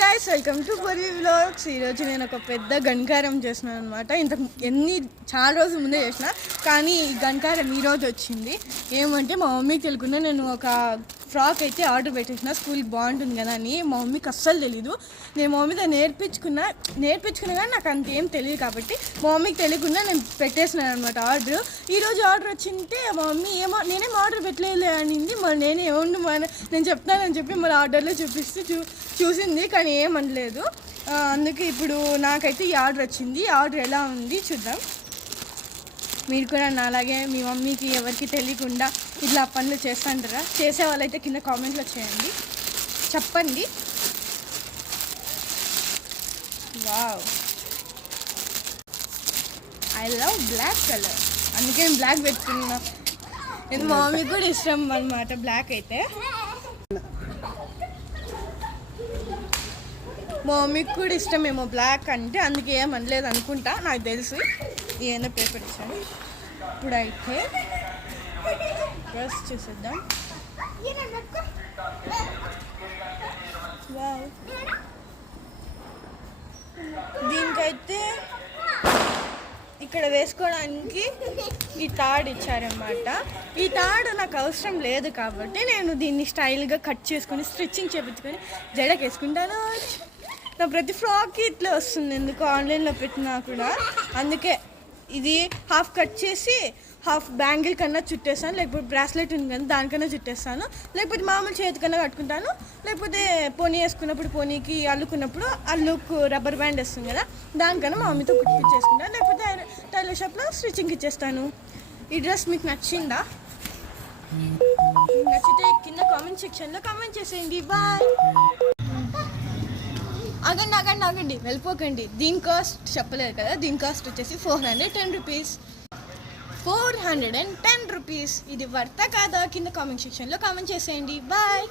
Guys welcome to బర్వీ vlogs. ఈరోజు నేను ఒక పెద్ద గణకారం చేసినాను అనమాట. చాలా రోజుల ముందే చేసిన, కానీ ఈ గణకారం ఈరోజు వచ్చింది. ఏమంటే మా మమ్మీకి తెలియకుండా నేను ఒక ఫ్రాక్ అయితే ఆర్డర్ పెట్టేసిన, స్కూల్కి బాగుంటుంది కదా అని. మా మమ్మీకి అస్సలు తెలీదు. నేను మా మమ్మీతో నేర్పించుకున్నా కానీ నాకు అంతేం తెలియదు కాబట్టి మా మమ్మీకి తెలియకుండా నేను పెట్టేసినాను అనమాట ఆర్డర్. ఈరోజు ఆర్డర్ వచ్చింటే మా మమ్మీ నేనేం ఆర్డర్ పెట్టలేదు అనింది. మరి నేను చెప్తానని చెప్పి మళ్ళీ ఆర్డర్లో చూసింది, కానీ ఏమనలేదు. అందుకే ఇప్పుడు నాకైతే ఈ ఆర్డర్ వచ్చింది. ఈ ఆర్డర్ ఎలా ఉంది చూద్దాం. మీరు కూడా నాలాగే మీ మమ్మీకి ఎవరికి తెలియకుండా ఇట్లా పనులు చేస్తుంటారా? చేసే వాళ్ళైతే కింద కామెంట్లో చేయండి, చెప్పండి. Wow, I love black colour, అందుకే నేను బ్లాక్ పెట్టుకున్నా. నేను మా మమ్మీకి కూడా ఇష్టం అన్నమాట బ్లాక్ అయితే. మా మమ్మీకి కూడా ఇష్టమేమో బ్లాక్ అంటే, అందుకే ఏమనలేదు అనుకుంటా, నాకు తెలుసు. ఏమైనా పేపర్ ఇచ్చాను. ఇప్పుడైతే డ్రెస్ చూసేద్దాం. దీనికైతే ఇక్కడ వేసుకోవడానికి ఈ తాడు ఇచ్చారనమాట. ఈ తాడు నాకు అవసరం లేదు కాబట్టి నేను దీన్ని స్టైల్గా కట్ చేసుకొని స్టిచ్చింగ్ చేపించుకొని జడకేసుకుంటాను. నా ప్రతి ఫ్రాక్కి ఇట్లా వస్తుంది, ఎందుకు ఆన్లైన్లో పెట్టినా కూడా. అందుకే ఇది హాఫ్ కట్ చేసి హాఫ్ బ్యాంగిల్ కన్నా చుట్టేస్తాను, లేకపోతే బ్రాస్లెట్ ఉంది కదా దానికన్నా చుట్టేస్తాను, లేకపోతే మామూలు చేతికన్నా కట్టుకుంటాను, లేకపోతే పోనీ వేసుకున్నప్పుడు పోనీకి అల్లుకున్నప్పుడు అల్లుకు రబ్బర్ బ్యాండ్ వేస్తుంది కదా దానికన్నా మా మమ్మీతో కుట్టించేసుకుంటాను, లేకపోతే టైలర్ షాప్లో స్టిచ్చింగ్ ఇచ్చేస్తాను. ఈ డ్రెస్ మీకు నచ్చిందా? నచ్చితే కింద కామెంట్ సెక్షన్లో కామెంట్ చేసేయండి. బాయ్. ఆగండి, వెళ్ళిపోకండి. దీని కాస్ట్ చెప్పలేదు కదా. దీని కాస్ట్ వచ్చేసి 410 రూపీస్. 410 రూపీస్. ఇది వర్త కాదా? కింద కామెంట్ సెక్షన్లో కామెంట్ చేసేయండి. బాయ్.